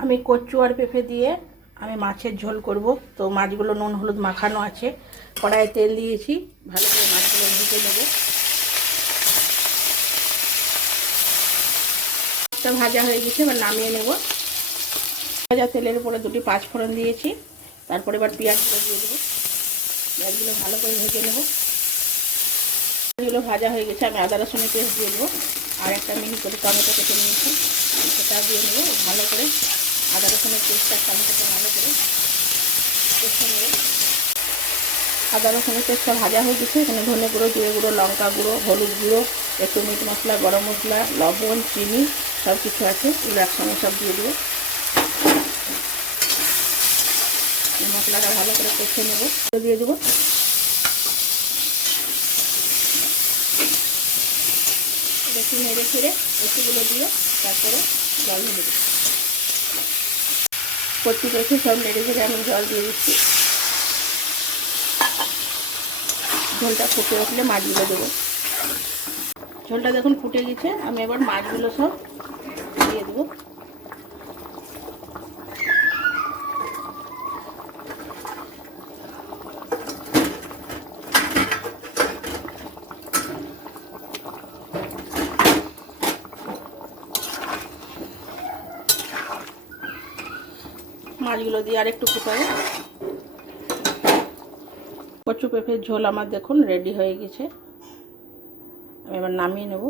আমি কচু আর পেঁপে দিয়ে আমি মাছের ঝোল করব। তো মাছগুলো নুন হলুদ মাখানো আছে, কড়াইয়ে তেল দিয়েছি, ভালো করে মাছগুলো ভেজে নেব। মাছটা ভাজা হয়ে গেছে, এবার নামিয়ে নেব। ভাজা তেলের উপরে দুটি পাঁচফোড়ন দিয়েছি, তারপরে এবার পেঁয়াজগুলো দিয়ে দেবো। পেঁয়াজগুলো ভালো করে ভেজে নেব। পেঁয়াজগুলো ভাজা হয়ে গেছে, আমি আদা রসুনের পেস্ট দিয়ে দেবো। আর একটা মিহি করে টমেটো কেটে নিয়েছি, সেটা দিয়ে নেবো। ভালো করে আদা রসুনের পেস্টটা টমেটোটা ভালো করে কষে নেব। আদা রসুনের পেস্টটা ভাজা হয়ে গেছে, এখানে ধনে গুঁড়ো, জিরে গুঁড়ো, লঙ্কা গুঁড়ো, হলুদ গুঁড়ো, একটু মিট মশলা, গরম মশলা, লবণ, চিনি সব কিছু আছে, এগুলো একসঙ্গে সব দিয়ে দেবো। মশলাটা ভালো করে কষে নেব, দিয়ে দেবো। একটু নেড়ে ফিরে কচুগুলো দিয়ে তারপরে জল ঢেলে দেবো। কচু রেখে সব নেড়ে ফিরে আমি জল দিয়ে দিচ্ছি। ঝোলটা ফুটে উঠলে মাছগুলো দেবো। ঝোলটা দেখুন ফুটে গেছে, আমি এবার মাছগুলো সব দিয়ে দেবো। মাছগুলো দিয়ে আর একটু ফুটাবো। কচু পেঁপের ঝোল আমার দেখুন রেডি হয়ে গেছে, আমি এবার নামিয়ে নেব।